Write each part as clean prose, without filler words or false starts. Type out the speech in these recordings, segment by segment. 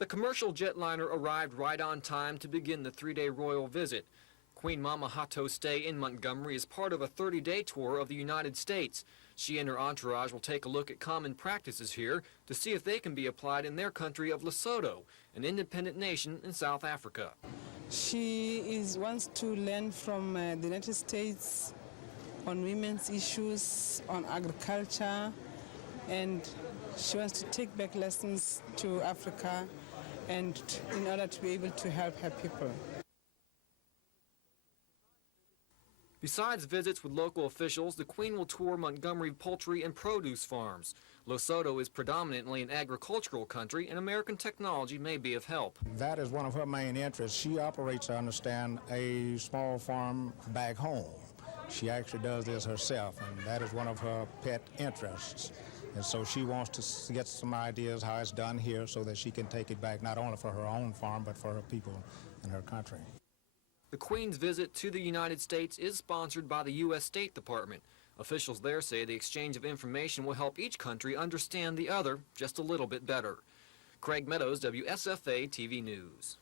The commercial jetliner arrived right on time to begin the 3-day royal visit. Queen Mama Hato's stay in Montgomery is part of a 30-day tour of the United States. She and her entourage will take a look at common practices here to see if they can be applied in their country of Lesotho, an independent nation in South Africa. She wants to learn from the United States on women's issues, on agriculture, and she wants to take back lessons to Africa and in order to be able to help her people. Besides visits with local officials, the Queen will tour Montgomery poultry and produce farms. Lesotho is predominantly an agricultural country, and American technology may be of help. That is one of her main interests. She operates, I understand, a small farm back home. She actually does this herself, and that is one of her pet interests. And so she wants to get some ideas how it's done here so that she can take it back not only for her own farm, but for her people in her country. The Queen's visit to the United States is sponsored by the U.S. State Department. Officials there say the exchange of information will help each country understand the other just a little bit better. Craig Meadows, WSFA TV News.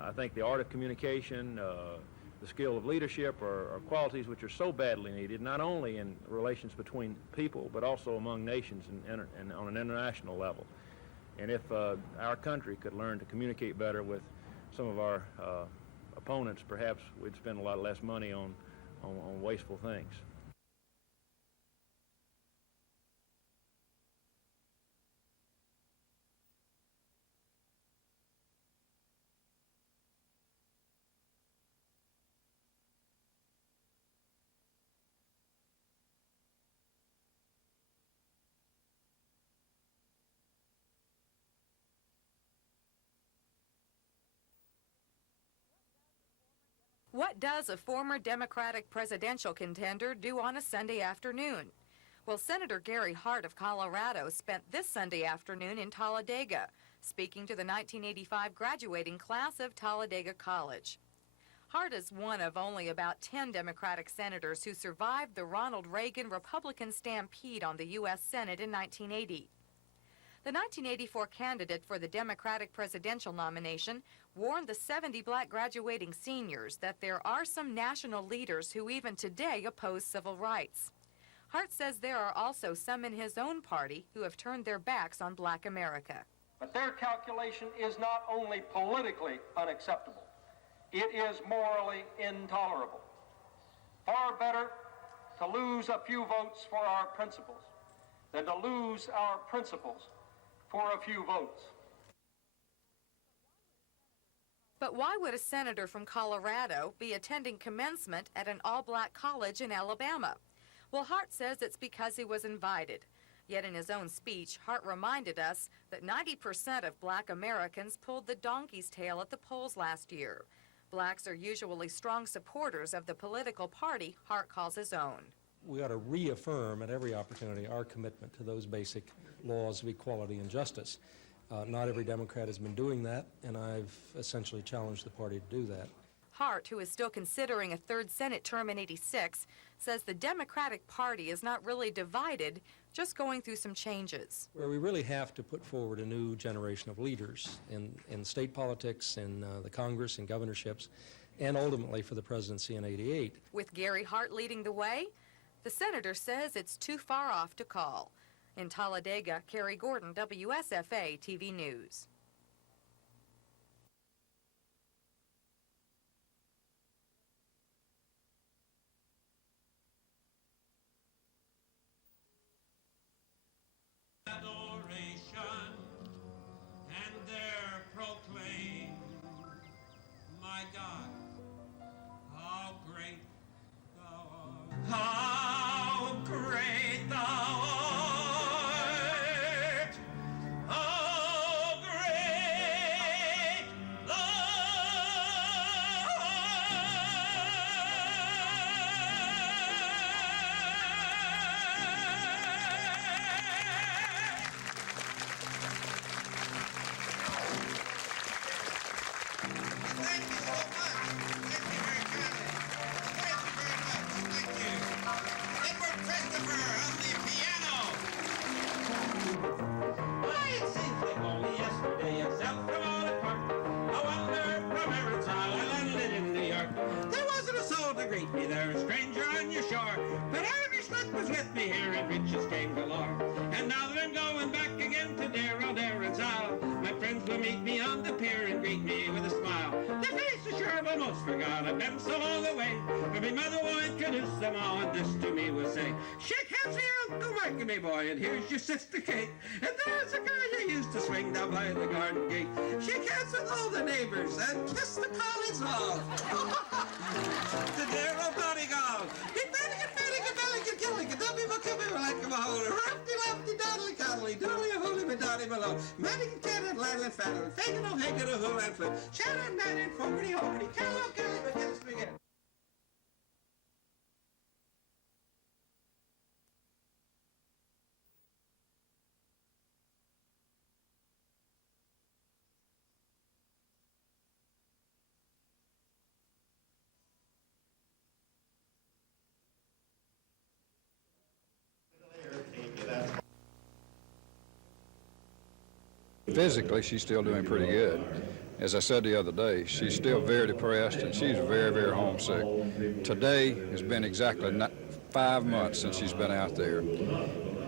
I think the art of communication, the skill of leadership are qualities which are so badly needed, not only in relations between people, but also among nations and on an international level. And if our country could learn to communicate better with some of our opponents, perhaps we'd spend a lot less money on wasteful things. What does a former Democratic presidential contender do on a Sunday afternoon? Well, Senator Gary Hart of Colorado spent this Sunday afternoon in Talladega, speaking to the 1985 graduating class of Talladega College. Hart is one of only about 10 Democratic senators who survived the Ronald Reagan Republican stampede on the U.S. Senate in 1980. The 1984 candidate for the Democratic presidential nomination warned the 70 black graduating seniors that there are some national leaders who even today oppose civil rights. Hart says there are also some in his own party who have turned their backs on black America. But their calculation is not only politically unacceptable, it is morally intolerable. Far better to lose a few votes for our principles than to lose our principles for a few votes. But why would a senator from Colorado be attending commencement at an all-black college in Alabama? Well, Hart says it's because he was invited. Yet in his own speech, Hart reminded us that 90% of black Americans pulled the donkey's tail at the polls last year. Blacks are usually strong supporters of the political party Hart calls his own. We ought to reaffirm at every opportunity our commitment to those basic laws of equality and justice. Not every Democrat has been doing that, and I've essentially challenged the party to do that. Hart, who is still considering a third Senate term in '86, says the Democratic Party is not really divided, just going through some changes. Where we really have to put forward a new generation of leaders in state politics, in the Congress and governorships, and ultimately for the presidency in '88. With Gary Hart leading the way, the senator says it's too far off to call. In Talladega, Carrie Gordon, WSFA TV News. Adoration, and there proclaim, my God, how great thou art. How great thou art. How great to greet me there, a stranger on your shore. But Irish luck was with me here, and riches came galore. And now that I'm going back again to Dare, oh Dare and Sal, my friends will meet me on the pier and greet me with a smile. Their faces sure I've almost forgot, I've been so long away. But my mother will introduce them all, and this to me will say, shake hands with your Uncle Mike and me boy, and here's your sister Kate. And there's a girl you used to swing down by the garden gate. Shake hands with all the neighbors and kiss the collies all. The dear old Donegal. Big Belligan, Belligan, Belligan, Gilligan, don't be my cubby, like a hole. Rumpty, lumpty, doddly, coddly, doodly, a holy, me doddy below. Mannigan, Cannon, Lila, Faddle, Fagan, oh, Hagan, oh, who, and flip. Shannon, Manning, Fogarty, Hogarty, Kello, Kelly, but get us begin. Physically, she's still doing pretty good. As I said the other day, she's still very depressed and she's very, very homesick. Today has been exactly 5 months since she's been out there.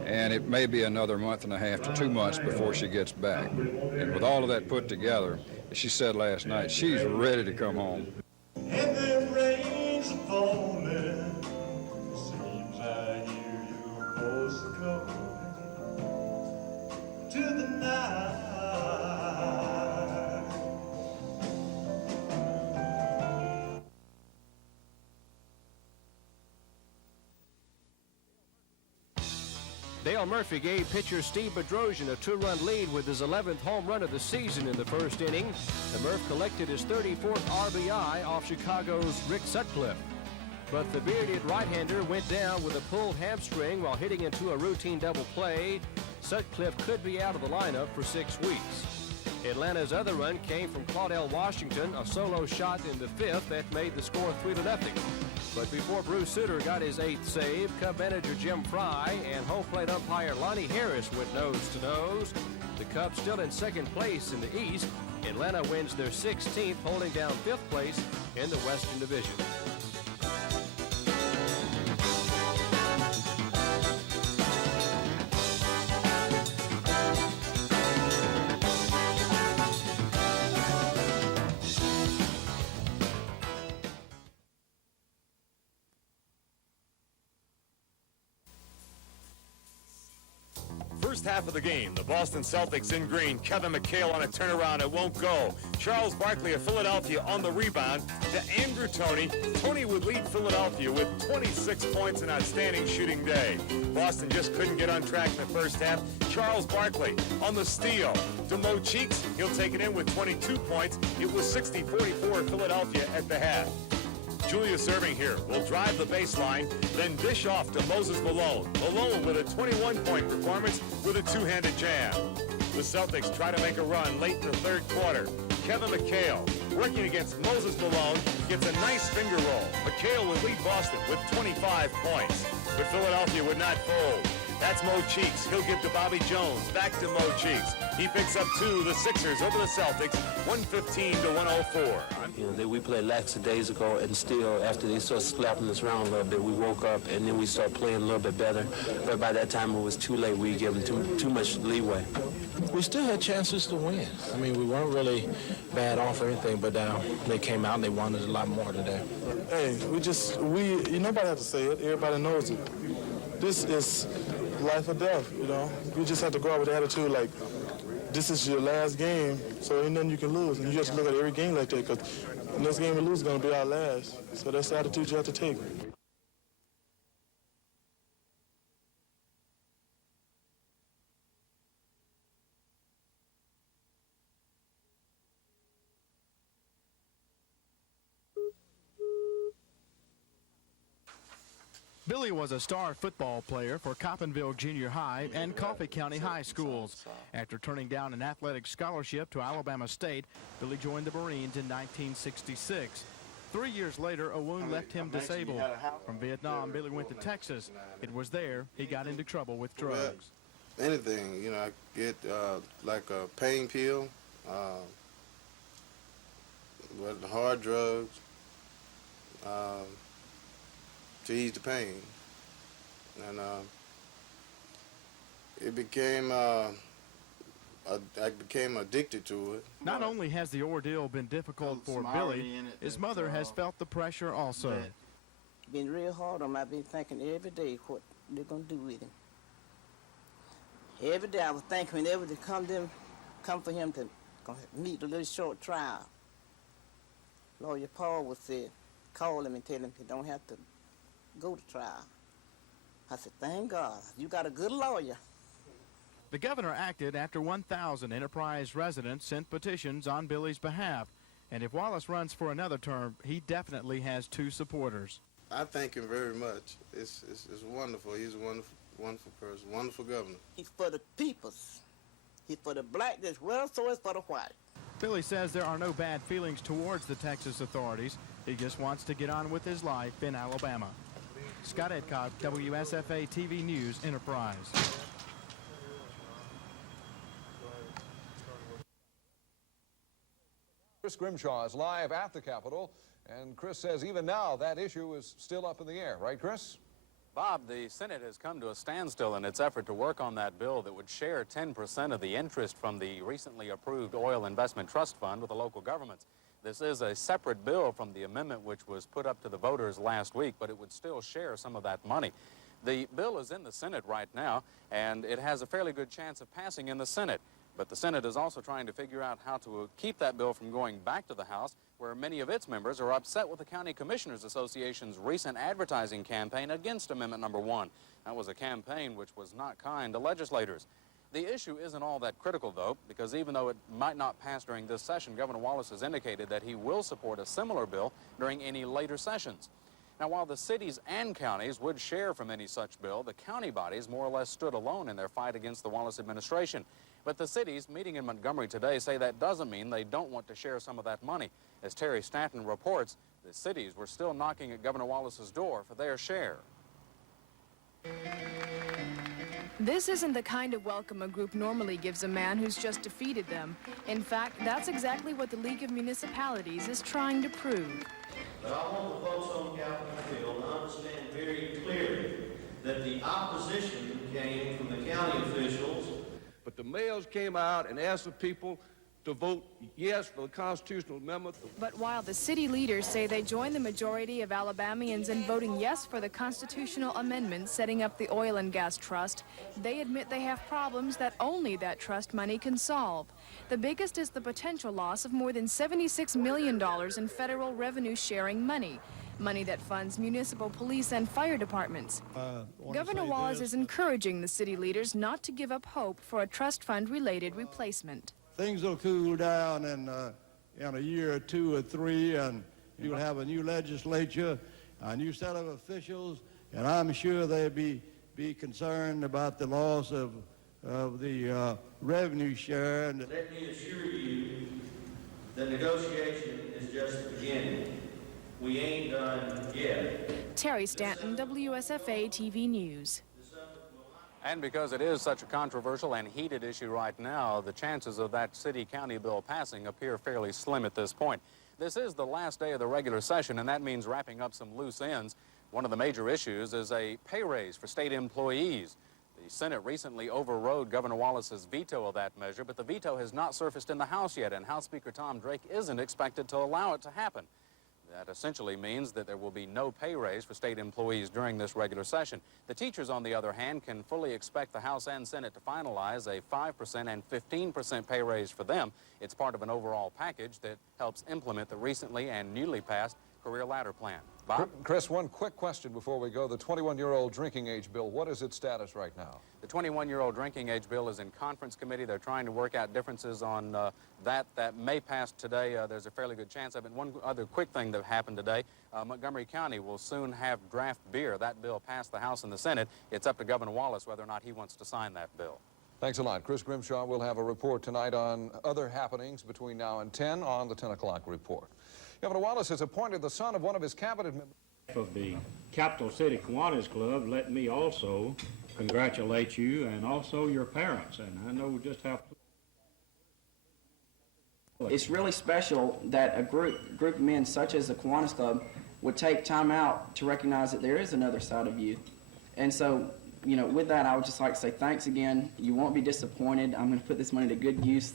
And it may be another month and a half to 2 months before she gets back. And with all of that put together, as she said last night, she's ready to come home. And the rain's falling, seems I hear your voice coming to the night. Dale Murphy gave pitcher Steve Bedrosian a 2-run lead with his 11th home run of the season in the first inning. The Murph collected his 34th RBI off Chicago's Rick Sutcliffe. But the bearded right-hander went down with a pulled hamstring while hitting into a routine double play. Sutcliffe could be out of the lineup for 6 weeks. Atlanta's other run came from Claudell Washington, a solo shot in the 5th that made the score 3-0. But before Bruce Sutter got his 8th save, Cub manager Jim Fry and home plate umpire Lonnie Harris went nose-to-nose. The Cubs still in second place in the East. Atlanta wins their 16th, holding down 5th place in the Western Division. First half of the game, the Boston Celtics in green. Kevin McHale on a turnaround. It won't go. Charles Barkley of Philadelphia on the rebound to Andrew Toney. Toney would lead Philadelphia with 26 points, an outstanding shooting day. Boston just couldn't get on track in the first half. Charles Barkley on the steal to Mo Cheeks. He'll take it in with 22 points. It was 60-44 Philadelphia at the half. Julius Erving here will drive the baseline, then dish off to Moses Malone. Malone with a 21-point performance with a two-handed jam. The Celtics try to make a run late in the third quarter. Kevin McHale, working against Moses Malone, gets a nice finger roll. McHale would lead Boston with 25 points, but Philadelphia would not fold. That's Mo Cheeks. He'll give to Bobby Jones. Back to Mo Cheeks. He picks up 2. The Sixers over the Celtics, 115-104. You know, we played lackadaisical, and still, after they started slapping us around a little bit, we woke up, and then we started playing a little bit better. But by that time, it was too late. We gave them too much leeway. We still had chances to win. I mean, we weren't really bad off or anything, but they came out and they wanted a lot more today. Hey, nobody has to say it. Everybody knows it. This is life or death, you know. You just have to go out with the attitude like, this is your last game, so ain't nothing you can lose. And you have to look at every game like that, because the next game we lose is going to be our last. So that's the attitude you have to take. Billy was a star football player for Coppinville Junior High and Coffee County High Schools. After turning down an athletic scholarship to Alabama State, Billy joined the Marines in 1966. 3 years later, a wound left him disabled. From Vietnam, Billy went to Texas. It was there he got into trouble with drugs. Anything, you know, I get like a pain pill, with hard drugs, ease the pain. And it became, I became addicted to it. Not only has the ordeal been difficult for Billy, his mother has felt the pressure also. It's been real hard on him. I've been thinking every day what they're going to do with him. Every day I was thinking whenever they come for him to meet a little short trial. Lawyer Paul would say, call him and tell him he don't have to go to trial. I said, thank God, you got a good lawyer. The governor acted after 1,000 Enterprise residents sent petitions on Billy's behalf. And if Wallace runs for another term, he definitely has 2 supporters. I thank him very much. It's wonderful. He's a wonderful person, wonderful governor. He's for the peoples. He's for the black as well, so is for the white. Billy says there are no bad feelings towards the Texas authorities. He just wants to get on with his life in Alabama. Scott Edcock, WSFA TV News, Enterprise. Chris Grimshaw is live at the Capitol, and Chris says even now that issue is still up in the air. Right, Chris? Bob, the Senate has come to a standstill in its effort to work on that bill that would share 10% of the interest from the recently approved Oil Investment Trust Fund with the local governments. This is a separate bill from the amendment which was put up to the voters last week, but it would still share some of that money. The bill is in the Senate right now, and it has a fairly good chance of passing in the Senate. But the Senate is also trying to figure out how to keep that bill from going back to the House, where many of its members are upset with the County Commissioners Association's recent advertising campaign against Amendment Number 1. That was a campaign which was not kind to legislators. The issue isn't all that critical, though, because even though it might not pass during this session, Governor Wallace has indicated that he will support a similar bill during any later sessions. Now, while the cities and counties would share from any such bill, the county bodies more or less stood alone in their fight against the Wallace administration. But the cities meeting in Montgomery today say that doesn't mean they don't want to share some of that money. As Terry Stanton reports, the cities were still knocking at Governor Wallace's door for their share. This isn't the kind of welcome a group normally gives a man who's just defeated them. In fact, that's exactly what the League of Municipalities is trying to prove. But I want the folks on Capitol Hill to understand very clearly that the opposition came from the county officials. But the mayors came out and asked the people to vote yes for the constitutional amendment. But while the city leaders say they join the majority of Alabamians in voting yes for the constitutional amendment setting up the oil and gas trust, they admit they have problems that only that trust money can solve. The biggest is the potential loss of more than $76 million in federal revenue sharing money that funds municipal police and fire departments. Governor Wallace is encouraging the city leaders not to give up hope for a trust fund-related replacement. Things will cool down in a year or 2 or 3, and you'll have a new legislature, a new set of officials, and I'm sure they'll be concerned about the loss of the revenue share. And let me assure you, the negotiation is just the beginning. We ain't done yet. Terry Stanton, WSFA TV News. And because it is such a controversial and heated issue right now, the chances of that city-county bill passing appear fairly slim at this point. This is the last day of the regular session, and that means wrapping up some loose ends. One of the major issues is a pay raise for state employees. The Senate recently overrode Governor Wallace's veto of that measure, but the veto has not surfaced in the House yet, and House Speaker Tom Drake isn't expected to allow it to happen. That essentially means that there will be no pay raise for state employees during this regular session. The teachers, on the other hand, can fully expect the House and Senate to finalize a 5% and 15% pay raise for them. It's part of an overall package that helps implement the recently and newly passed Career Ladder Plan. Bob? Chris, one quick question before we go. The 21-year-old drinking age bill, what is its status right now? The 21-year-old drinking age bill is in conference committee. They're trying to work out differences on that may pass today. There's a fairly good chance of it. One other quick thing that happened today, Montgomery County will soon have draft beer. That bill passed the House and the Senate. It's up to Governor Wallace whether or not he wants to sign that bill. Thanks a lot. Chris Grimshaw will have a report tonight on other happenings between now and 10 on the 10 o'clock report. Governor Wallace has appointed the son of one of his cabinet members. Of the Capital City Kiwanis Club, let me also congratulate you and also your parents, and I know just how. It's really special that a group of men such as the Kiwanis Club would take time out to recognize that there is another side of youth. And so, you know, with that, I would just like to say thanks again. You won't be disappointed. I'm going to put this money to good use.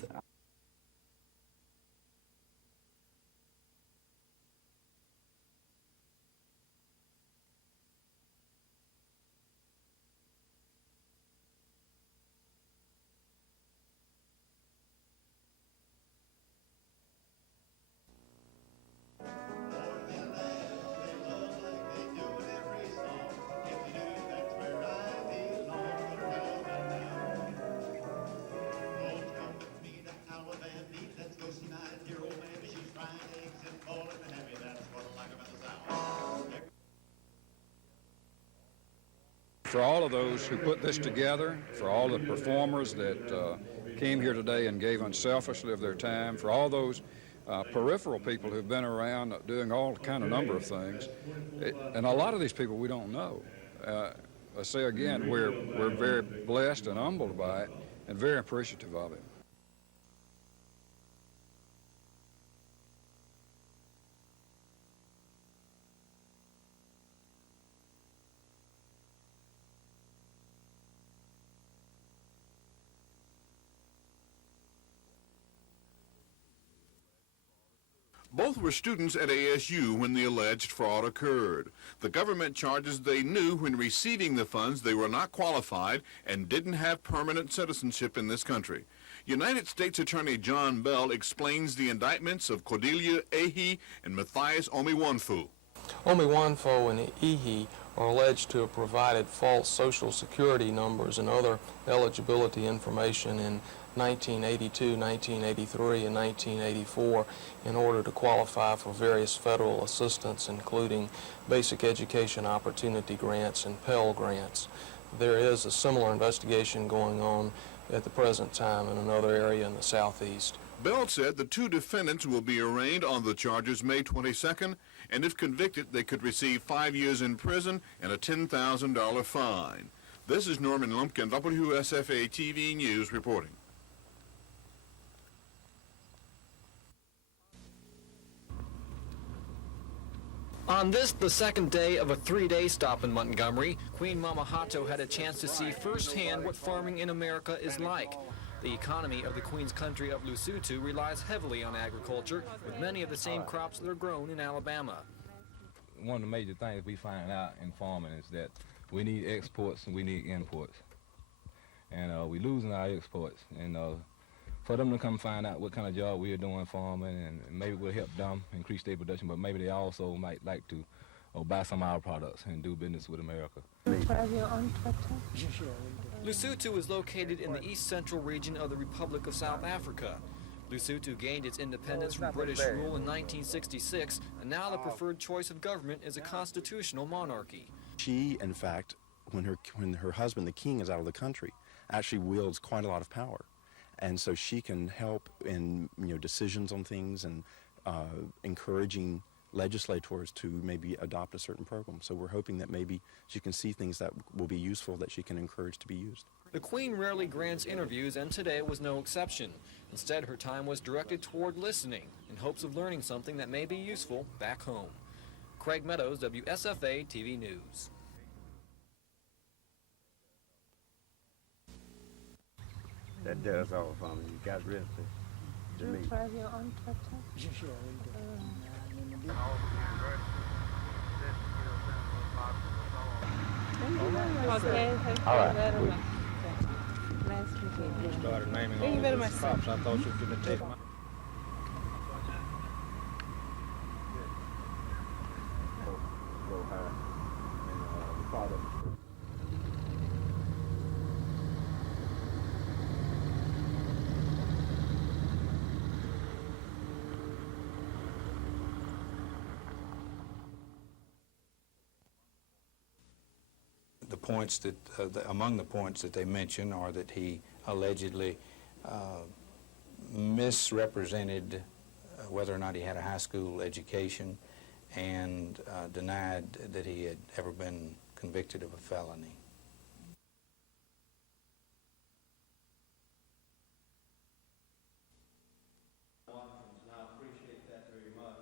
For all of those who put this together, for all the performers that came here today and gave unselfishly of their time, for all those peripheral people who've been around doing all kind of number of things, and a lot of these people we don't know. I say again, we're very blessed and humbled by it and very appreciative of it. Both were students at ASU when the alleged fraud occurred. The government charges they knew when receiving the funds they were not qualified and didn't have permanent citizenship in this country. United States Attorney John Bell explains the indictments of Cordelia Ehi and Matthias Omiwanfu. Omiwanfu and Ehi are alleged to have provided false Social Security numbers and other eligibility information in 1982, 1983, and 1984 in order to qualify for various federal assistance, including basic education opportunity grants and Pell grants. There is a similar investigation going on at the present time in another area in the southeast. Bell said the two defendants will be arraigned on the charges May 22nd, and if convicted, they could receive 5 years in prison and a $10,000 fine. This is Norman Lumpkin, WSFA TV News reporting. On this, the second day of a 3-day stop in Montgomery, Queen Mama Hato had a chance to see firsthand what farming in America is like. The economy of the Queen's country of Lesotho relies heavily on agriculture, with many of the same crops that are grown in Alabama. One of the major things we find out in farming is that we need exports and we need imports. And we're losing our exports. And for them to come find out what kind of job we are doing farming, and maybe we'll help them increase their production, but maybe they also might like to buy some of our products and do business with America. Lesotho is located in the east-central region of the Republic of South Africa. Lesotho gained its independence from British rule in 1966, and now the preferred choice of government is a constitutional monarchy. She, in fact, when her husband, the king, is out of the country, actually wields quite a lot of power. And so she can help in decisions on things and encouraging legislators to maybe adopt a certain program. So we're hoping that maybe she can see things that will be useful that she can encourage to be used. The Queen rarely grants interviews, and today was no exception. Instead, her time was directed toward listening in hopes of learning something that may be useful back home. Craig Meadows, WSFA TV News. That does all for me. You got rid of it. To me. Okay, all right. very much. Nice meeting you. You started naming Thank you all very these much, sir. crops. I thought you were going to take them out. The points that, among the points that they mention are that he allegedly misrepresented whether or not he had a high school education and denied that he had ever been convicted of a felony. I appreciate that very much.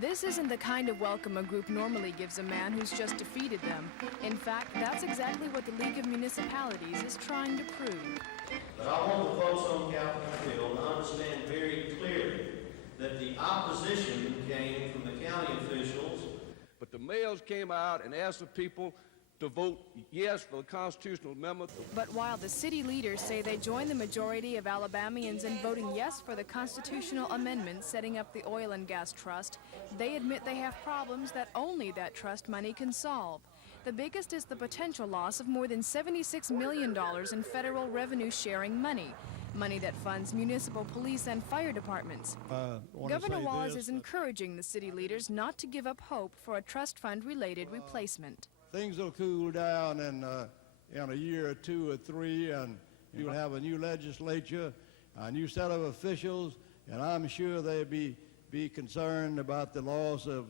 This isn't the kind of welcome a group normally gives a man who's just defeated them. In fact, that's exactly what the League of Municipalities is trying to prove. But I want the folks on Capitol Hill to understand very clearly that the opposition came from the county officials. But the mayors came out and asked the people to vote yes for the constitutional amendment. But while the city leaders say they join the majority of Alabamians in voting yes for the constitutional amendment setting up the oil and gas trust, they admit they have problems that only that trust money can solve. The biggest is the potential loss of more than $76 million in federal revenue sharing money that funds municipal police and fire departments. Governor Wallace is encouraging the city leaders not to give up hope for a trust fund related replacement. Things will cool down in a year or 2 or 3, and you'll have a new legislature, a new set of officials, and I'm sure they'll be concerned about the loss of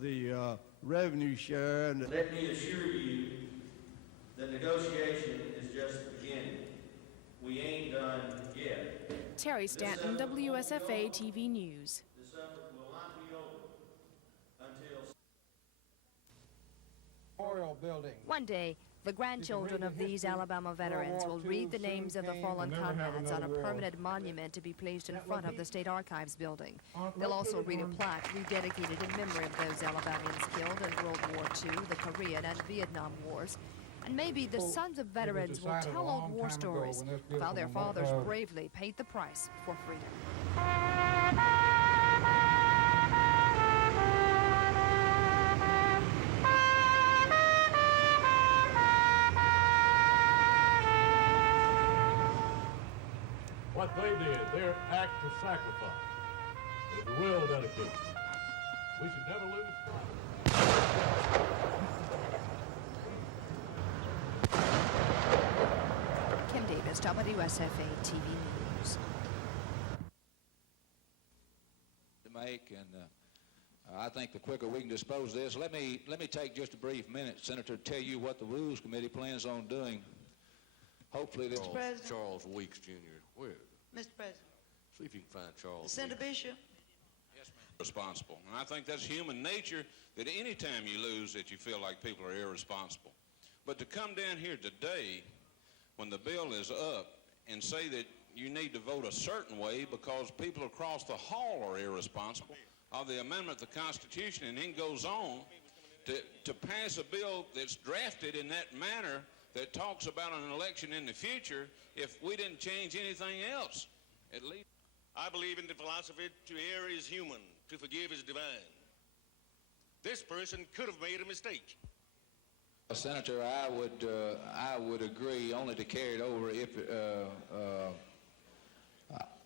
the revenue share. And let me assure you that negotiation is just the beginning. We ain't done yet. Terry Stanton, WSFA TV News. This effort will not be over until Building. One day, the grandchildren of these Alabama veterans will read the names of the fallen comrades on a permanent monument to be placed in front of the State Archives building. They'll also read a plaque rededicated in memory of those Alabamians killed in World War II, the Korean and Vietnam Wars. And maybe the sons of veterans will tell old war stories of how their fathers bravely paid the price for freedom. What they did, their act of sacrifice, is real dedication. We should never lose sight. Kim Davis, WSFA TV News. To make, and I think the quicker we can dispose of this, let me take just a brief minute, Senator, to tell you what the Rules Committee plans on doing. Hopefully this... Mr. President. Charles Weeks, Jr. Where? Mr. President. See if you can find Charles. Senator Bishop. Yes, ma'am. Responsible. And I think that's human nature, that any time you lose that you feel like people are irresponsible. But to come down here today when the bill is up and say that you need to vote a certain way because people across the hall are irresponsible of the amendment to the Constitution, and then goes on to pass a bill that's drafted in that manner that talks about an election in the future if we didn't change anything else, at least. I believe in the philosophy to err is human, to forgive is divine. This person could have made a mistake. Senator, I would agree, only to carry it over if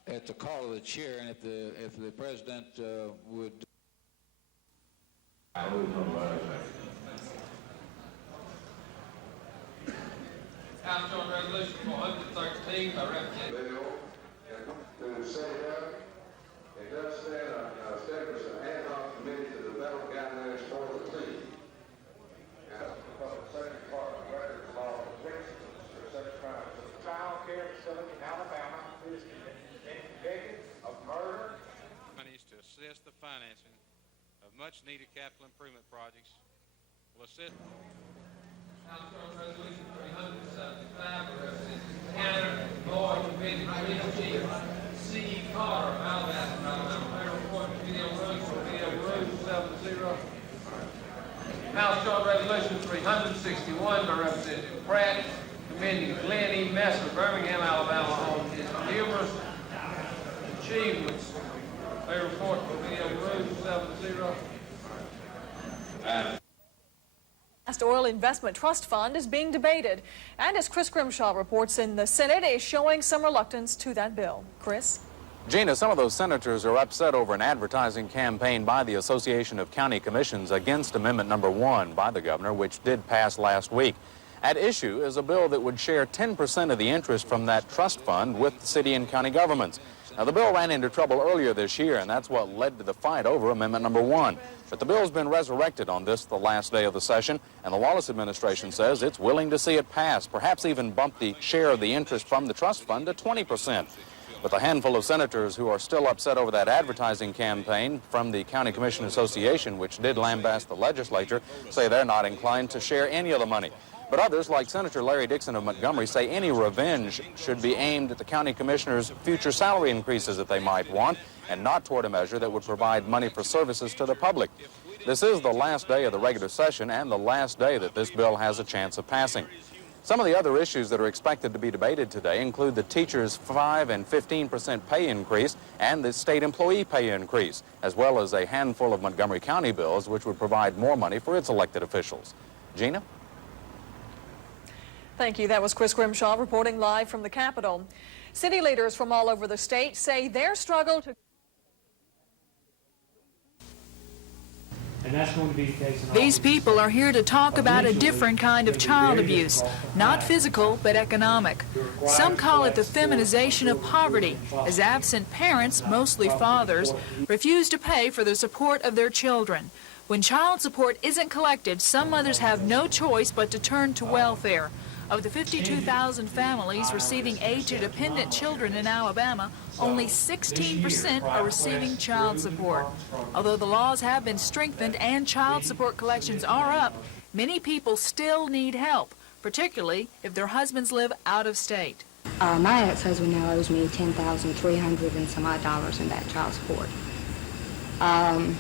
at the call of the chair, and if the president would. House Joint Resolution 413 by Representative. To set it up, it does establish an ad hoc committee to develop guidelines for the team. And the Second Department of Records law protections for such crimes. The child care facility in Alabama is convicted of murder. Monies to assist the financing of much-needed capital improvement projects will assist. House Joint Resolution 375 by Representative Tanner, Lloyd, Committee Chief C. Carter, Alabama, Mayor Report, Video Room 70. House Joint Resolution 361 by Representative Pratt, commending Glenn E. Messer, Birmingham, Alabama, on his numerous achievements. Mayor Report, Video Room 70. Last oil investment trust fund is being debated, and as Chris Grimshaw reports, in the Senate is showing some reluctance to that bill. Chris? Gina, some of those senators are upset over an advertising campaign by the Association of County Commissions against Amendment Number 1 by the governor, which did pass last week. At issue is a bill that would share 10% of the interest from that trust fund with the city and county governments. Now, the bill ran into trouble earlier this year, and that's what led to the fight over Amendment Number 1. But the bill's been resurrected on this, the last day of the session, and the Wallace administration says it's willing to see it pass, perhaps even bump the share of the interest from the trust fund to 20%. But the handful of senators who are still upset over that advertising campaign from the County Commission Association, which did lambast the legislature, say they're not inclined to share any of the money. But others, like Senator Larry Dixon of Montgomery, say any revenge should be aimed at the county commissioners' future salary increases that they might want, and not toward a measure that would provide money for services to the public. This is the last day of the regular session and the last day that this bill has a chance of passing. Some of the other issues that are expected to be debated today include the teachers' 5% and 15% pay increase and the state employee pay increase, as well as a handful of Montgomery County bills which would provide more money for its elected officials. Gina? Thank you. That was Chris Grimshaw reporting live from the Capitol. City leaders from all over the state say their struggle to... And that's going to be the case in all These people are here to talk about a different kind of child abuse, not physical, but economic. Some call it the feminization of poverty, as absent parents, mostly fathers, refuse to pay for the support of their children. When child support isn't collected, some mothers have no choice but to turn to welfare. Of the 52,000 families receiving aid-to-dependent children in Alabama, only 16% are receiving child support. Although the laws have been strengthened and child support collections are up, many people still need help, particularly if their husbands live out of state. My ex-husband now owes me $10,300 and some odd dollars in back child support. I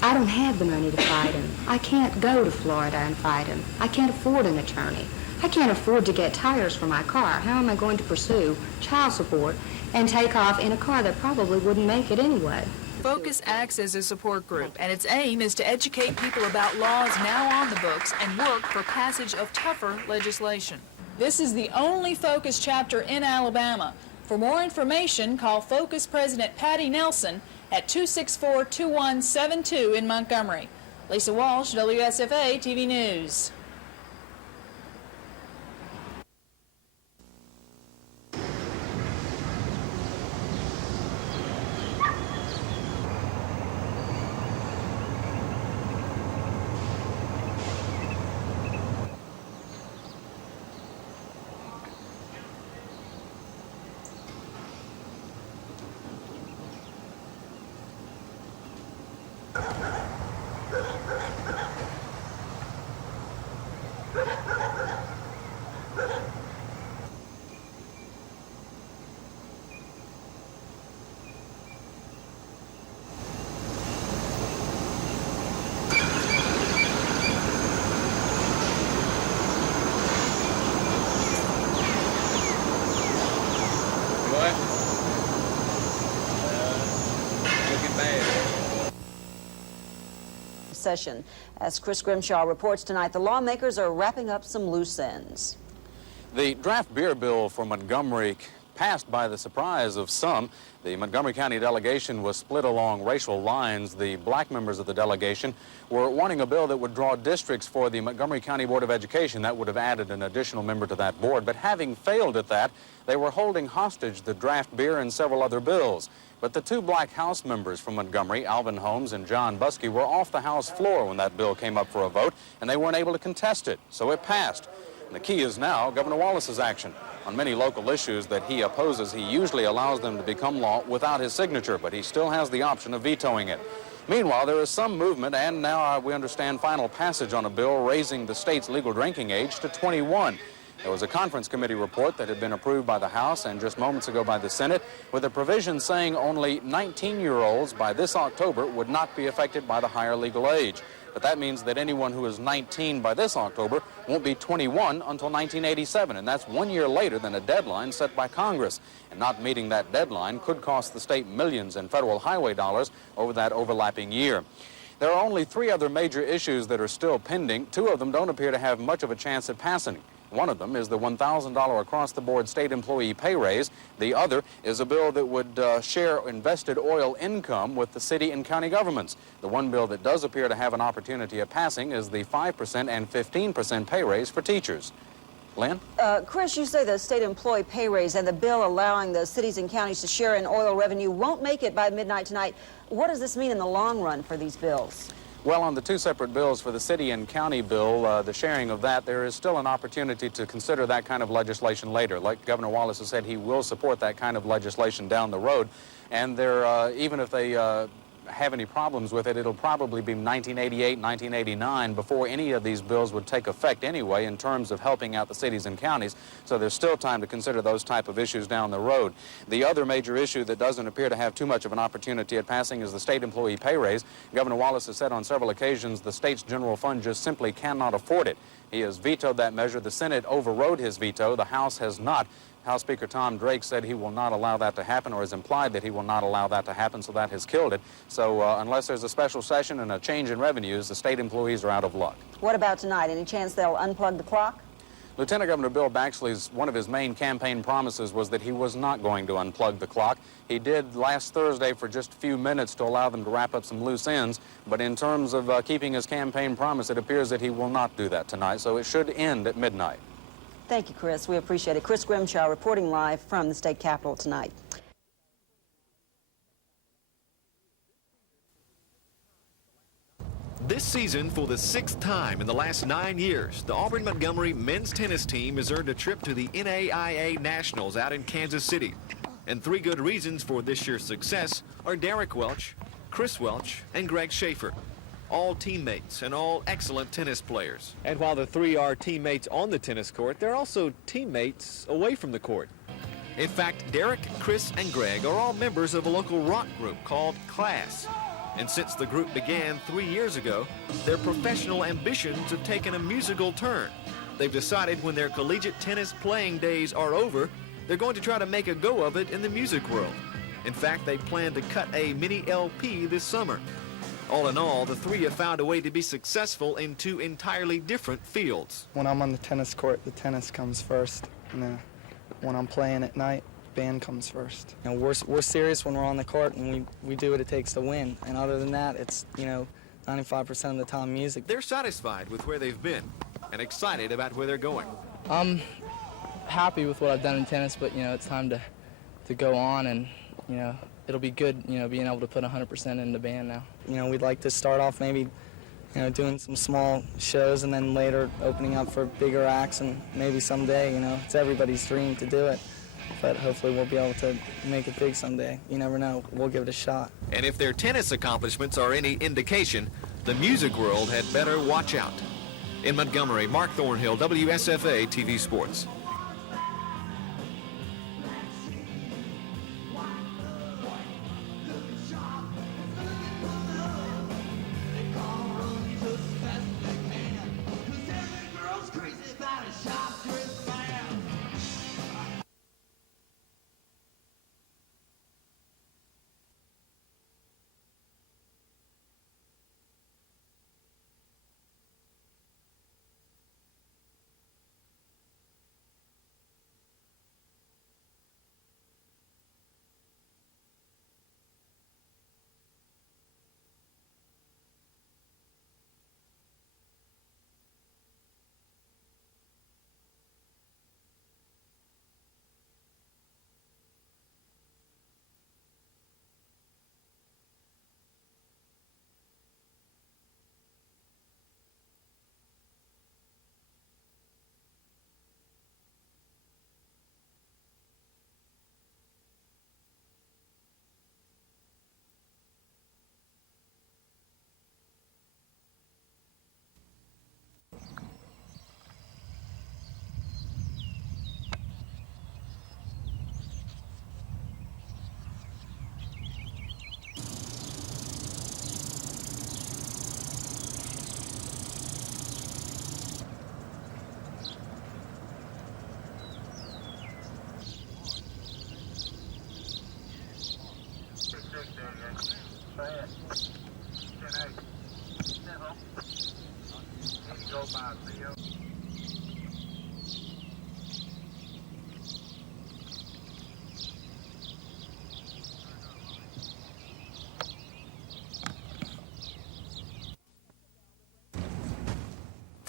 don't have the money to fight him. I can't go to Florida and fight him. I can't afford an attorney. I can't afford to get tires for my car. How am I going to pursue child support and take off in a car that probably wouldn't make it anyway? Focus acts as a support group, and its aim is to educate people about laws now on the books and work for passage of tougher legislation. This is the only Focus chapter in Alabama. For more information, call Focus President Patty Nelson at 264-2172 in Montgomery. Lisa Walsh, WSFA TV News. Session. As Chris Grimshaw reports tonight, the lawmakers are wrapping up some loose ends. The draft beer bill for Montgomery passed by the surprise of some. The Montgomery County delegation was split along racial lines. The black members of the delegation were wanting a bill that would draw districts for the Montgomery County Board of Education. That would have added an additional member to that board. But having failed at that, they were holding hostage the draft beer and several other bills. But the two black House members from Montgomery, Alvin Holmes and John Buskey, were off the House floor when that bill came up for a vote, and they weren't able to contest it, so it passed. And the key is now Governor Wallace's action. On many local issues that he opposes, he usually allows them to become law without his signature, but he still has the option of vetoing it. Meanwhile, there is some movement, and now we understand final passage on a bill raising the state's legal drinking age to 21. There was a conference committee report that had been approved by the House and just moments ago by the Senate, with a provision saying only 19-year-olds by this October would not be affected by the higher legal age. But that means that anyone who is 19 by this October won't be 21 until 1987, and that's 1 year later than a deadline set by Congress. And not meeting that deadline could cost the state millions in federal highway dollars over that overlapping year. There are only three other major issues that are still pending. Two of them don't appear to have much of a chance at passing. One of them is the $1,000 across-the-board state employee pay raise. The other is a bill that would share invested oil income with the city and county governments. The one bill that does appear to have an opportunity at passing is the 5% and 15% pay raise for teachers. Lynn? Chris, you say the state employee pay raise and the bill allowing the cities and counties to share in oil revenue won't make it by midnight tonight. What does this mean in the long run for these bills? Well, on the two separate bills for the city and county bill, the sharing of that, there is still an opportunity to consider that kind of legislation later. Like Governor Wallace has said, he will support that kind of legislation down the road. And there, even if they have any problems with it, it'll probably be 1988, 1989 before any of these bills would take effect anyway in terms of helping out the cities and counties. So there's still time to consider those type of issues down the road. The other major issue that doesn't appear to have too much of an opportunity at passing is the state employee pay raise. Governor Wallace has said on several occasions the state's general fund just simply cannot afford it. He has vetoed that measure. The Senate overrode his veto. The House has not. House Speaker Tom Drake said he will not allow that to happen, or has implied that he will not allow that to happen, so that has killed it. So unless there's a special session and a change in revenues, the state employees are out of luck. What about tonight? Any chance they'll unplug the clock? Lieutenant Governor Bill Baxley's, one of his main campaign promises was that he was not going to unplug the clock. He did last Thursday for just a few minutes to allow them to wrap up some loose ends, but in terms of keeping his campaign promise, it appears that he will not do that tonight, so it should end at midnight. Thank you, Chris. We appreciate it. Chris Grimshaw reporting live from the state capitol tonight. This season, for the 6th time in the last 9 years, the Auburn-Montgomery men's tennis team has earned a trip to the NAIA Nationals out in Kansas City. And 3 good reasons for this year's success are Derek Welch, Chris Welch, and Greg Schaefer. All teammates and all excellent tennis players. And while the 3 are teammates on the tennis court, they're also teammates away from the court. In fact, Derek, Chris, and Greg are all members of a local rock group called Class. And since the group began 3 years ago, their professional ambitions have taken a musical turn. They've decided when their collegiate tennis playing days are over, they're going to try to make a go of it in the music world. In fact, they plan to cut a mini LP this summer. All in all, the 3 have found a way to be successful in 2 entirely different fields. When I'm on the tennis court, the tennis comes first. And when I'm playing at night, band comes first. You know, we're serious when we're on the court, and we do what it takes to win. And other than that, it's, 95% of the time music. They're satisfied with where they've been and excited about where they're going. I'm happy with what I've done in tennis, but, it's time to go on, and, it'll be good, being able to put 100% in the band now. We'd like to start off maybe, doing some small shows and then later opening up for bigger acts, and maybe someday, it's everybody's dream to do it. But hopefully we'll be able to make it big someday. You never know. We'll give it a shot. And if their tennis accomplishments are any indication, the music world had better watch out. In Montgomery, Mark Thornhill, WSFA TV Sports.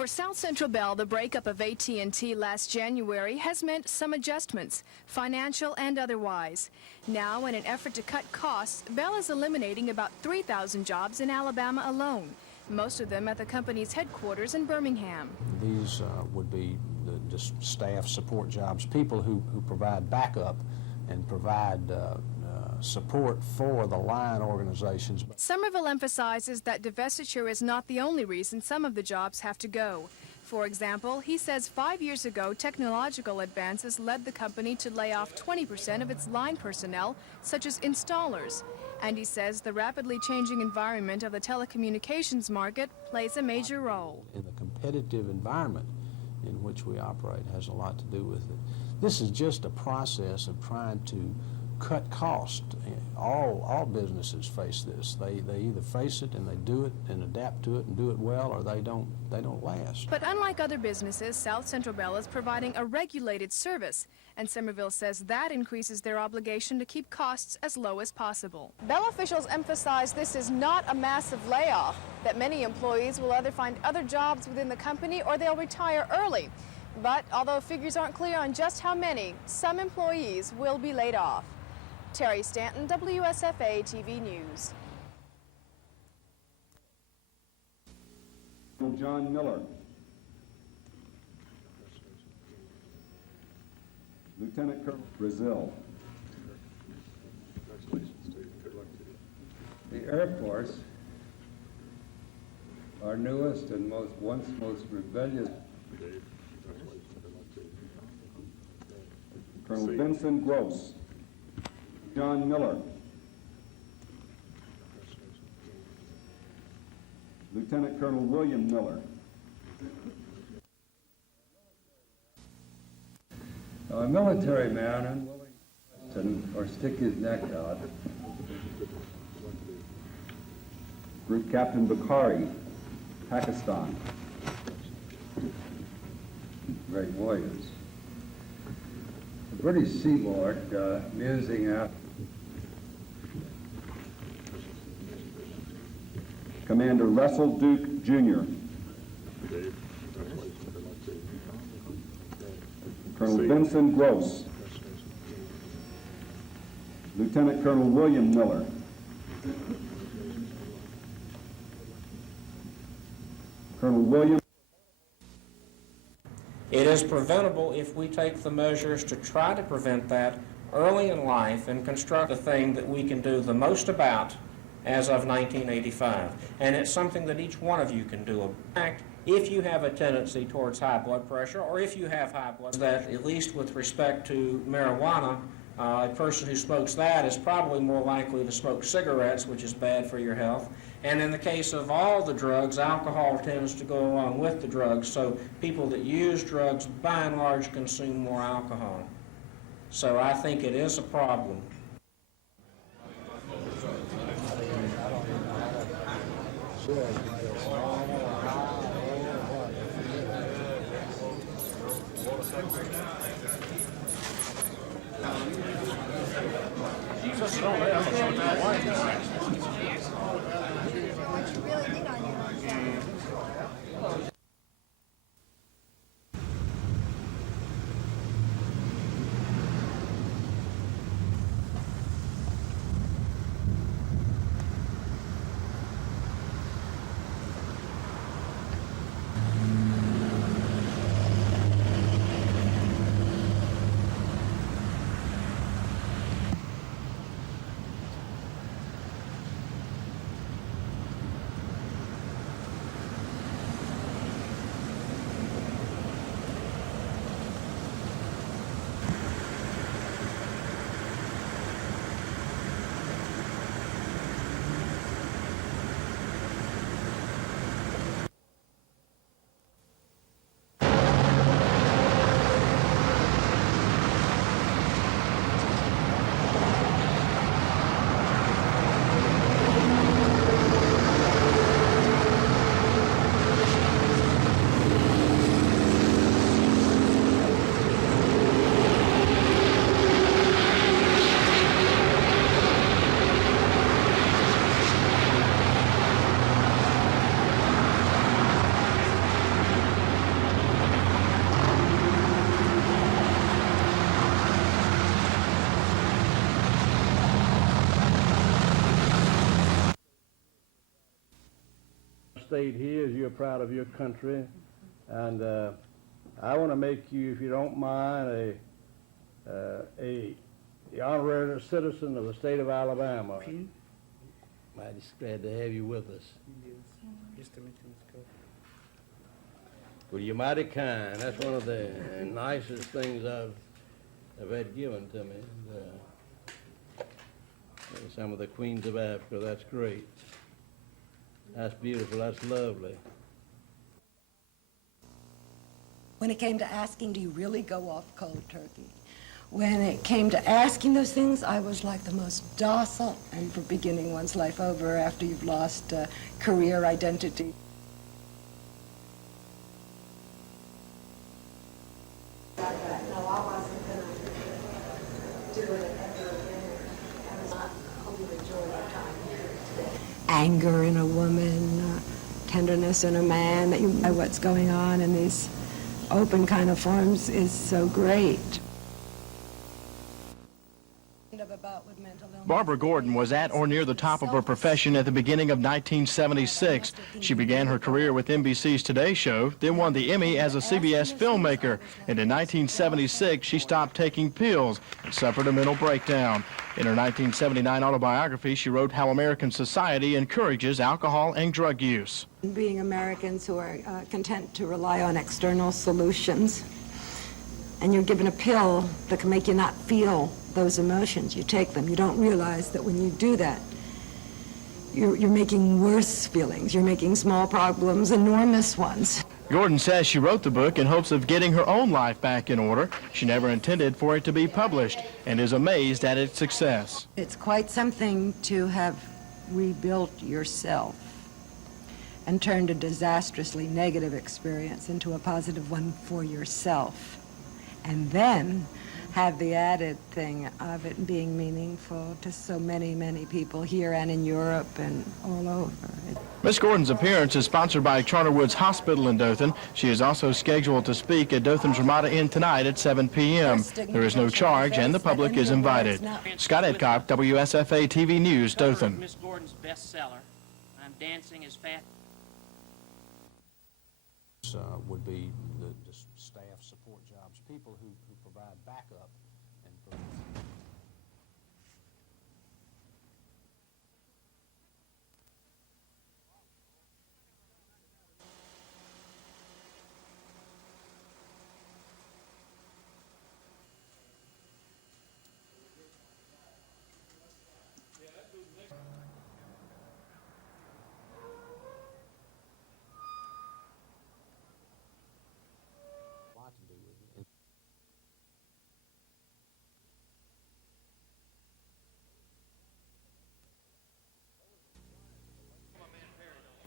For South Central Bell, the breakup of AT&T last January has meant some adjustments, financial and otherwise. Now, in an effort to cut costs, Bell is eliminating about 3,000 jobs in Alabama alone. most of them at the company's headquarters in Birmingham. These would be the staff support jobs, people who provide backup and provide support for the line organizations. Somerville emphasizes that divestiture is not the only reason some of the jobs have to go. For example, he says 5 years ago, technological advances led the company to lay off 20% of its line personnel, such as installers. And he says the rapidly changing environment of the telecommunications market plays a major role. In the competitive environment in which we operate has a lot to do with it. This is just a process of trying to cut cost. All businesses face this. They either face it and they do it and adapt to it and do it well, or they don't last. But unlike other businesses, South Central Bell is providing a regulated service, and Somerville says that increases their obligation to keep costs as low as possible. Bell officials emphasize this is not a massive layoff, that many employees will either find other jobs within the company or they'll retire early. But although figures aren't clear on just how many, some employees will be laid off. Terry Stanton, WSFA TV News. John Miller. Lieutenant Colonel Brazil. The Air Force, our newest and once most rebellious. Colonel Vincent Gross. John Miller. Lieutenant Colonel William Miller. A military man unwilling or stick his neck out. Group Captain Bukhari, Pakistan. Great warriors. The British seaboard musing out. Commander Russell Duke, Jr. Colonel Vincent Gross. Lieutenant Colonel William Miller. Colonel William. It is preventable if we take the measures to try to prevent that early in life and construct the thing that we can do the most about as of 1985. And it's something that each one of you can do. In fact, if you have a tendency towards high blood pressure, or if you have high blood pressure, that at least with respect to marijuana, a person who smokes that is probably more likely to smoke cigarettes, which is bad for your health. And in the case of all the drugs, alcohol tends to go along with the drugs, so people that use drugs by and large consume more alcohol. So I think it is a problem. state here is you're proud of your country, and I want to make you, if you don't mind, the honorary citizen of the state of Alabama. Mighty glad to have you with us. Well, you're mighty kind. That's one of the nicest things I've had given to me. And, some of the queens of Africa, that's great. That's beautiful, that's lovely. When it came to asking, do you really go off cold turkey? When it came to asking those things, I was like the most docile, and for beginning one's life over after you've lost career identity. No, I wasn't going to do it ever again. I hope you enjoyed our time here today. Anger in a woman, tenderness in a man, that you know what's going on in these open kind of forms is so great. Barbara Gordon was at or near the top of her profession at the beginning of 1976. She began her career with NBC's Today Show, then won the Emmy as a CBS filmmaker. And in 1976, she stopped taking pills and suffered a mental breakdown. In her 1979 autobiography, she wrote how American society encourages alcohol and drug use. Being Americans who are content to rely on external solutions, and you're given a pill that can make you not feel those emotions. You take them. You don't realize that when you do that, you're making worse feelings. You're making small problems enormous ones. Gordon says she wrote the book in hopes of getting her own life back in order. She never intended for it to be published and is amazed at its success. It's quite something to have rebuilt yourself and turned a disastrously negative experience into a positive one for yourself. And then have the added thing of it being meaningful to so many, many people here and in Europe and all over. Miss Gordon's appearance is sponsored by Charter Woods Hospital in Dothan. She is also scheduled to speak at Dothan's Ramada Inn tonight at 7 p.m. There is no charge and the public is invited. Scott Edcock, WSFA TV News, Dothan. Miss Gordon's bestseller, I'm Dancing as Fast. Would be the staff support jobs, people who provide backup.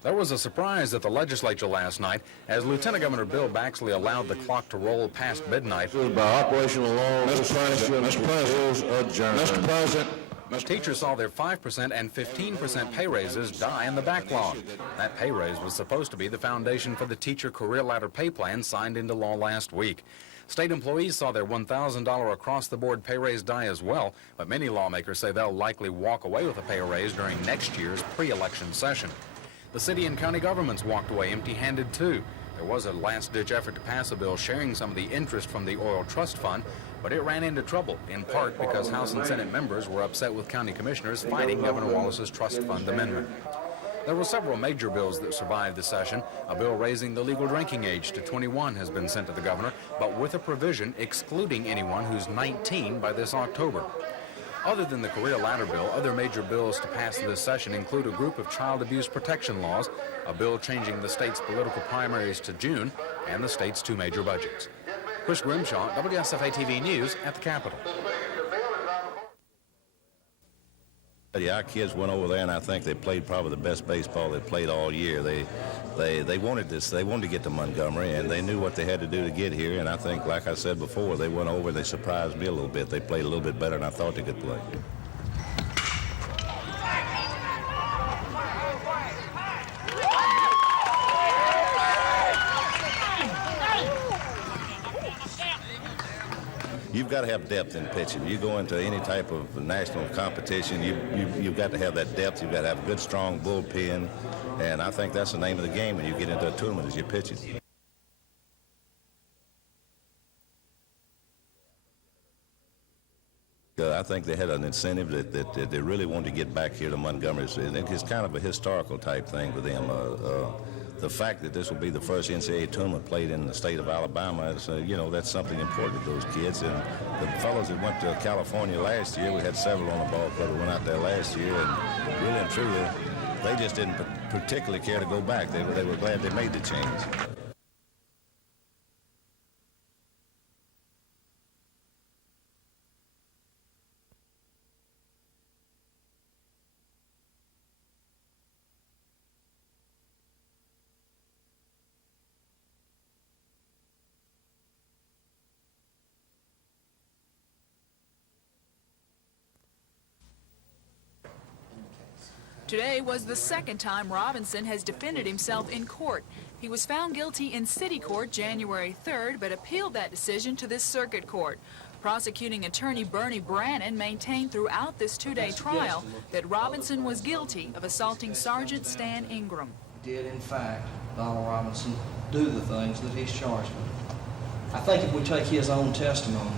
There was a surprise at the legislature last night as Lieutenant Governor Bill Baxley allowed the clock to roll past midnight. By operational law, Mr. President. Teachers saw their 5% and 15% pay raises die in the backlog. That pay raise was supposed to be the foundation for the teacher career ladder pay plan signed into law last week. State employees saw their $1,000 across-the-board pay raise die as well, but many lawmakers say they'll likely walk away with a pay raise during next year's pre-election session. The city and county governments walked away empty-handed, too. There was a last-ditch effort to pass a bill sharing some of the interest from the oil trust fund, but it ran into trouble, in part because House and Senate members were upset with county commissioners fighting Governor Wallace's trust fund amendment. There were several major bills that survived the session. A bill raising the legal drinking age to 21 has been sent to the governor, but with a provision excluding anyone who's 19 by this October. Other than the career ladder bill, other major bills to pass this session include a group of child abuse protection laws, a bill changing the state's political primaries to June, and the state's two major budgets. Chris Grimshaw, WSFA TV News at the Capitol. Yeah, our kids went over there, and I think they played probably the best baseball they played all year. They wanted this. They wanted to get to Montgomery, and they knew what they had to do to get here. And I think, like I said before, they went over. They surprised me a little bit. They played a little bit better than I thought they could play. You've got to have depth in pitching. You go into any type of national competition, you've got to have that depth. You've got to have a good, strong bullpen. And I think that's the name of the game when you get into a tournament, is you pitch it. I think they had an incentive that they really wanted to get back here to Montgomery. It's kind of a historical type thing for them. The fact that this will be the first NCAA tournament played in the state of Alabama is, that's something important to those kids. And the fellows that went to California last year, we had several on the ball club that went out there last year, and really and truly, they just didn't particularly care to go back. They were glad they made the change. Today was the second time Robinson has defended himself in court. He was found guilty in city court January 3rd, but appealed that decision to this circuit court. Prosecuting attorney Bernie Brannon maintained throughout this two-day trial that Robinson was guilty of assaulting Sergeant Stan Ingram. Did, in fact, Donald Robinson do the things that he's charged with. I think if we take his own testimony,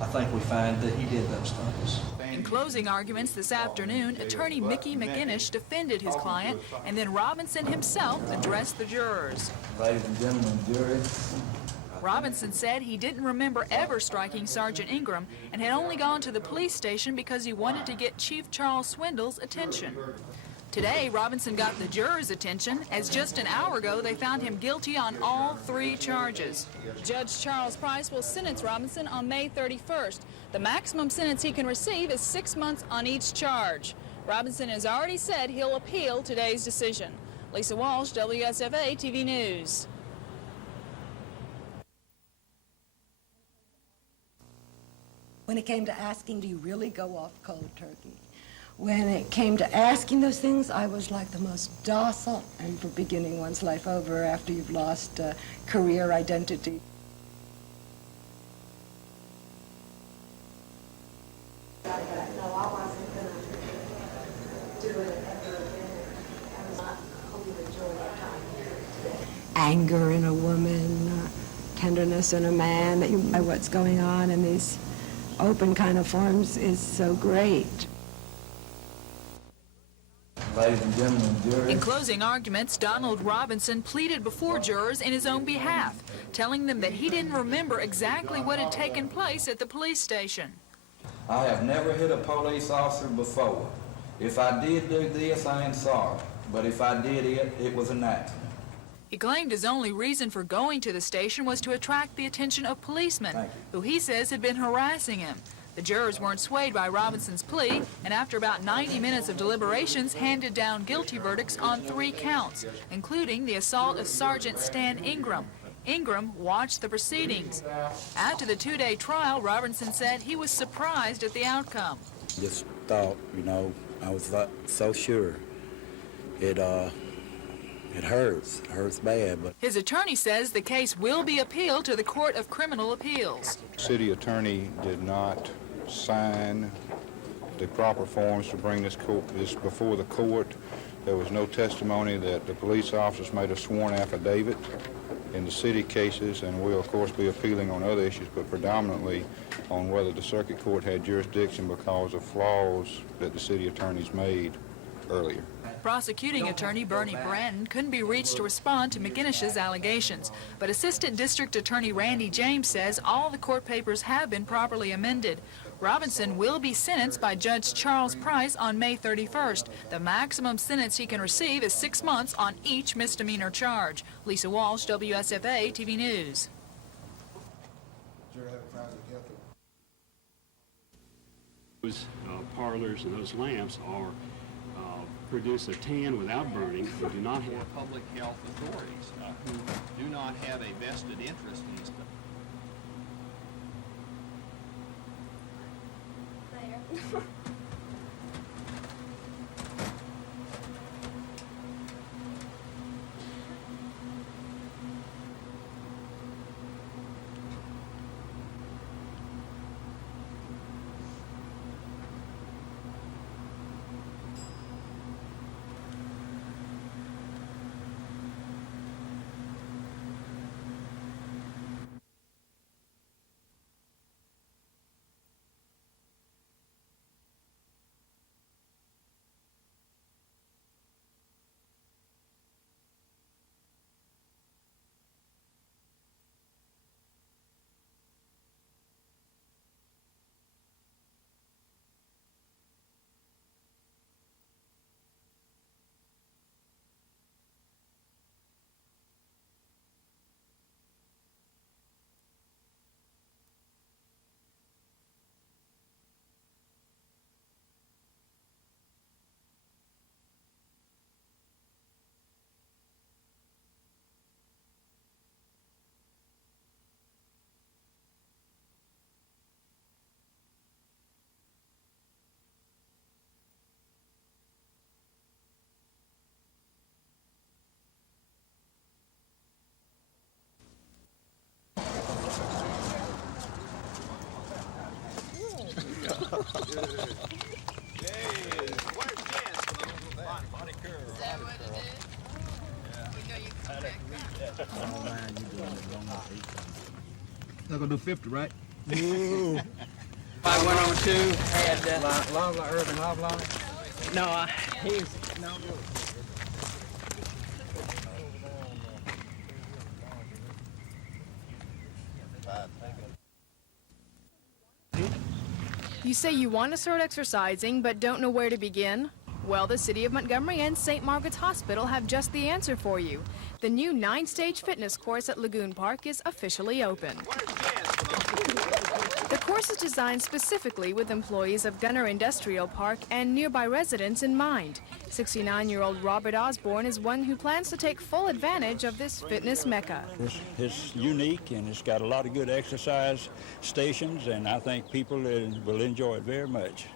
I think we find that he did those things. In closing arguments this afternoon, attorney Mickey McInnish defended his client, and then Robinson himself addressed the jurors. Ladies and gentlemen, jury. Robinson said he didn't remember ever striking Sergeant Ingram and had only gone to the police station because he wanted to get Chief Charles Swindle's attention. Today, Robinson got the jurors' attention, as just an hour ago they found him guilty on all 3 charges. Judge Charles Price will sentence Robinson on May 31st. The maximum sentence he can receive is 6 months on each charge. Robinson has already said he'll appeal today's decision. Lisa Walsh, WSFA TV News. When it came to asking, do you really go off cold turkey? When it came to asking those things, I was like the most docile, and for beginning one's life over after you've lost career identity. No, I wasn't going to do it ever again. I hope you enjoy that time. Anger in a woman, tenderness in a man, that you know what's going on in these open kind of forms is so great. Ladies and gentlemen, jury. In closing arguments, Donald Robinson pleaded before jurors in his own behalf, telling them that he didn't remember exactly what had taken place at the police station. I have never hit a police officer before. If I did do this, I am sorry. But if I did it, it was an accident. He claimed his only reason for going to the station was to attract the attention of policemen, who he says had been harassing him. The jurors weren't swayed by Robinson's plea, and after about 90 minutes of deliberations, handed down guilty verdicts on 3 counts, including the assault of Sergeant Stan Ingram. Ingram watched the proceedings. After the 2-day trial, Robinson said he was surprised at the outcome. Just thought, I was so sure. It hurts bad. But his attorney says the case will be appealed to the Court of Criminal Appeals. City attorney did not sign the proper forms to bring this before the court. There was no testimony that the police officers made a sworn affidavit in the city cases, and we'll of course be appealing on other issues, but predominantly on whether the circuit court had jurisdiction because of flaws that the city attorneys made earlier. Prosecuting attorney Bernie Brannon couldn't be reached to respond to McInnish's allegations, but Assistant District Attorney Randy James says all the court papers have been properly amended. Robinson will be sentenced by Judge Charles Price on May 31st. The maximum sentence he can receive is 6 months on each misdemeanor charge. Lisa Walsh, WSFA TV News. Those parlors and those lamps are produce a tan without burning. We do not have public health authorities who do not have a vested interest in this. There. Not gonna do 50, right? Ooh. 5102 had Lava Urban Oblong. No, he's no. You say you want to start exercising but don't know where to begin? Well, the City of Montgomery and St. Margaret's Hospital have just the answer for you. The new 9-stage fitness course at Lagoon Park is officially open. The course is designed specifically with employees of Gunner Industrial Park and nearby residents in mind. 69-year-old Robert Osborne is one who plans to take full advantage of this fitness mecca. It's unique, and it's got a lot of good exercise stations, and I think people will enjoy it very much.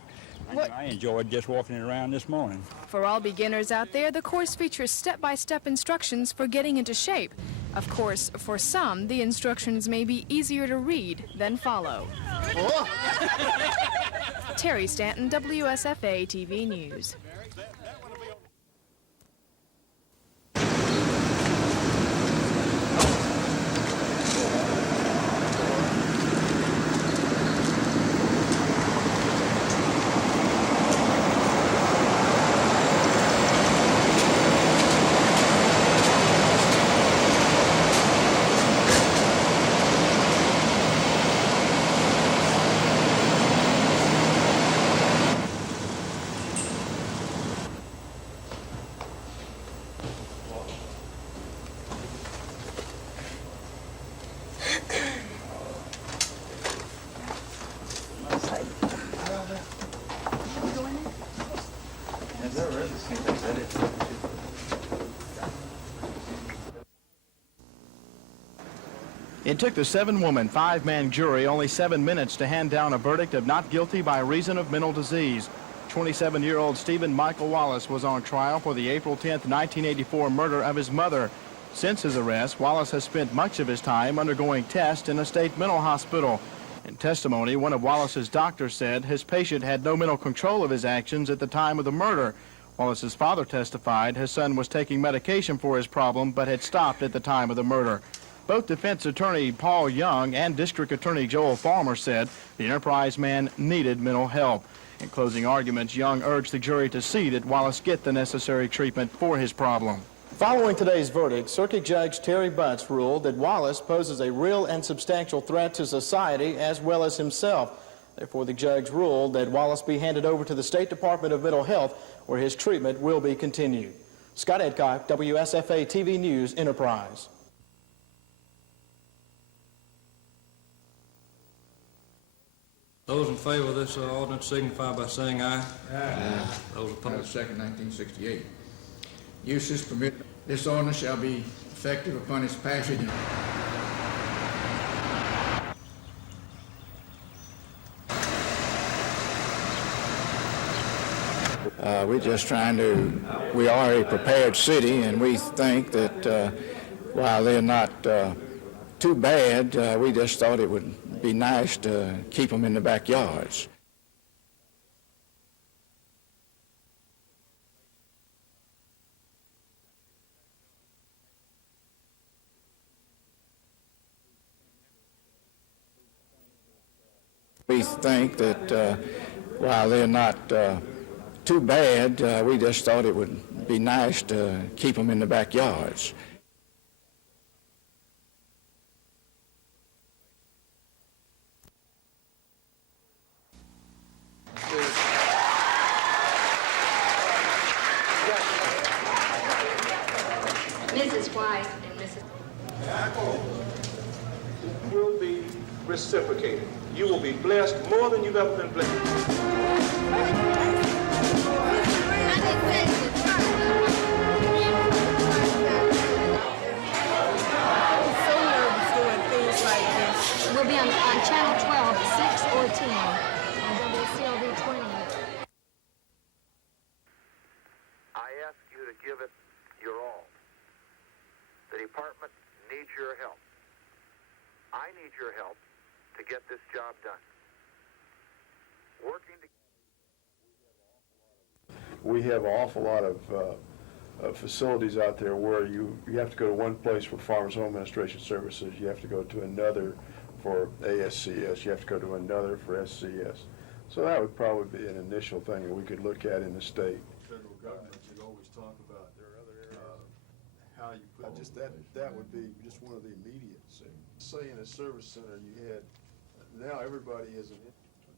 I enjoyed just walking around this morning. For all beginners out there, the course features step-by-step instructions for getting into shape. Of course, for some, the instructions may be easier to read than follow. Terry Stanton, WSFA TV News. It took the 7-woman, 5-man jury only 7 minutes to hand down a verdict of not guilty by reason of mental disease. 27-year-old Stephen Michael Wallace was on trial for the April 10, 1984 murder of his mother. Since his arrest, Wallace has spent much of his time undergoing tests in a state mental hospital. In testimony, one of Wallace's doctors said his patient had no mental control of his actions at the time of the murder. Wallace's father testified his son was taking medication for his problem but had stopped at the time of the murder. Both defense attorney Paul Young and district attorney Joel Farmer said the Enterprise man needed mental help. In closing arguments, Young urged the jury to see that Wallace get the necessary treatment for his problem. Following today's verdict, Circuit Judge Terry Butts ruled that Wallace poses a real and substantial threat to society as well as himself. Therefore, the judge ruled that Wallace be handed over to the State Department of Mental Health, where his treatment will be continued. Scott Edcock, WSFA TV News, Enterprise. Those in favor of this ordinance signify by saying aye. Aye. Those opposed. 2nd, 1968. Use is permitted. This ordinance shall be effective upon its passage. We're just trying to, we are a prepared city, and we think that while they're not too bad, we just thought it would be nice to keep them in the backyards. We think that while they're not too bad, we just thought it would be nice to keep them in the backyards. Mrs. White and Mrs. Will be reciprocated. You will be blessed more than you've ever been blessed. We'll be on Channel 12, 6 or 10, on WCLV 20. I ask you to give it your all. The department needs your help. I need your help to get this job done. Working together. We have an awful lot of facilities out there where you have to go to one place for Farmers Home Administration Services, you have to go to another for ASCS, you have to go to another for SCS. So that would probably be an initial thing that we could look at in the state. Federal government, you always talk about how you put, just that would be just one of the immediate things. Say in a service center you had, now everybody has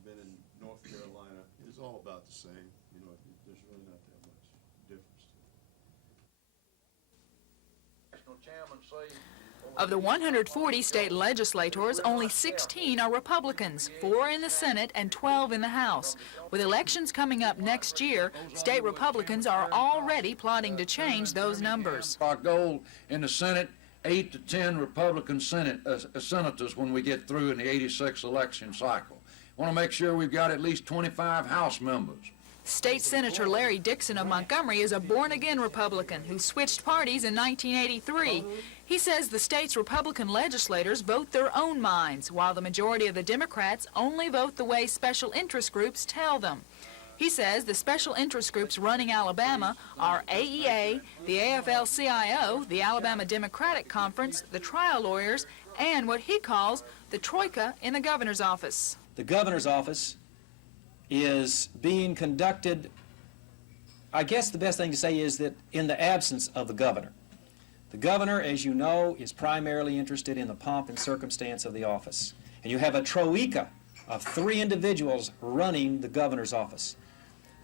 been in North Carolina, it's all about the same, you know, there's really not that much difference to it. Of the 140 state legislators, only 16 are Republicans, 4 in the Senate and 12 in the House. With elections coming up next year, state Republicans are already plotting to change those numbers. Our goal in the Senate, 8 to 10 Republican senators when we get through in the '86 election cycle. Want to make sure we've got at least 25 House members. State Senator Larry Dixon of Montgomery is a born-again Republican who switched parties in 1983. He says the state's Republican legislators vote their own minds, while the majority of the Democrats only vote the way special interest groups tell them. He says the special interest groups running Alabama are AEA, the AFL-CIO, the Alabama Democratic Conference, the trial lawyers, and what he calls the troika in the governor's office. The governor's office is being conducted, I guess the best thing to say is that in the absence of the governor. The governor, as you know, is primarily interested in the pomp and circumstance of the office. And you have a troika of 3 individuals running the governor's office.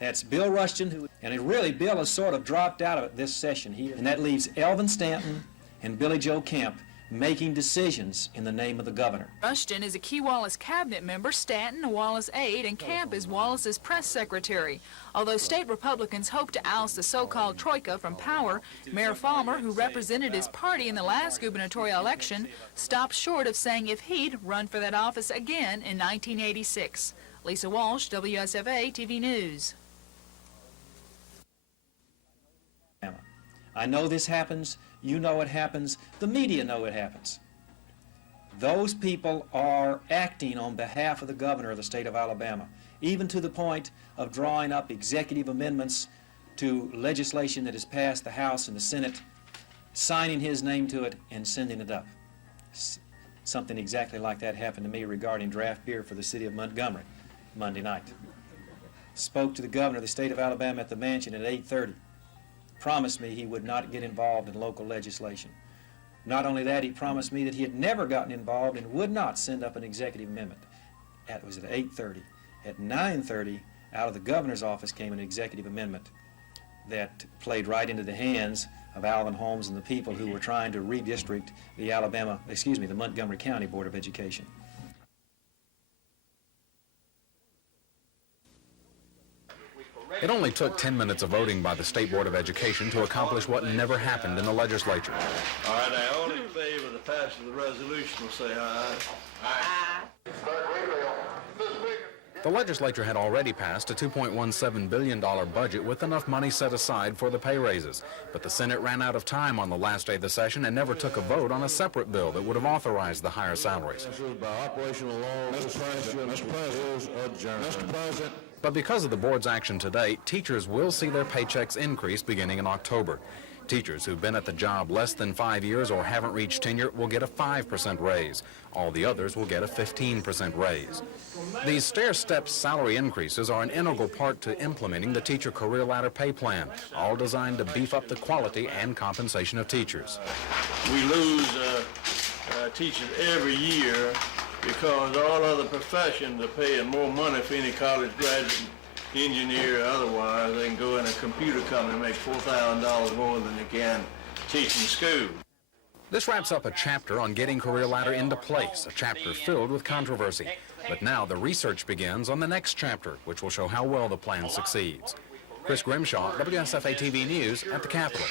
That's Bill Rushton, Bill has sort of dropped out of this session here, and that leaves Elvin Stanton and Billy Joe Kemp making decisions in the name of the governor. Rushton is a Key Wallace cabinet member, Stanton a Wallace aide, and Camp is Wallace's press secretary. Although state Republicans hope to oust the so-called troika from power, Mayor Falmer, who represented his party in the last gubernatorial election, stopped short of saying if he'd run for that office again in 1986. Lisa Walsh, WSFA TV News. I know this happens. You know it happens. The media know it happens. Those people are acting on behalf of the governor of the state of Alabama, even to the point of drawing up executive amendments to legislation that has passed the House and the Senate, signing his name to it and sending it up. Something exactly like that happened to me regarding draft beer for the city of Montgomery Monday night. Spoke to the governor of the state of Alabama at the mansion at 8:30. Promised me he would not get involved in local legislation. Not only that, he promised me that he had never gotten involved and would not send up an executive amendment. It was at 8:30. At 9:30, out of the governor's office came an executive amendment that played right into the hands of Alvin Holmes and the people who were trying to redistrict the Montgomery County Board of Education. It only took 10 minutes of voting by the State Board of Education to accomplish what never happened in the legislature. All right, now, all in favor of the passage of the resolution will say aye. Aye. The legislature had already passed a $2.17 billion budget with enough money set aside for the pay raises. But the Senate ran out of time on the last day of the session and never took a vote on a separate bill that would have authorized the higher salaries. Mr. President. But because of the board's action today, teachers will see their paychecks increase beginning in October. Teachers who've been at the job less than 5 years or haven't reached tenure will get a 5% raise. All the others will get a 15% raise. These stair-step salary increases are an integral part to implementing the Teacher Career Ladder Pay Plan, all designed to beef up the quality and compensation of teachers. We lose teachers every year because all other professions are paying more money for any college graduate, engineer or otherwise. They can go in a computer company and make $4,000 more than they can teaching school. This wraps up a chapter on getting Career Ladder into place, a chapter filled with controversy. But now the research begins on the next chapter, which will show how well the plan succeeds. Chris Grimshaw, WSFA TV News at the Capitol.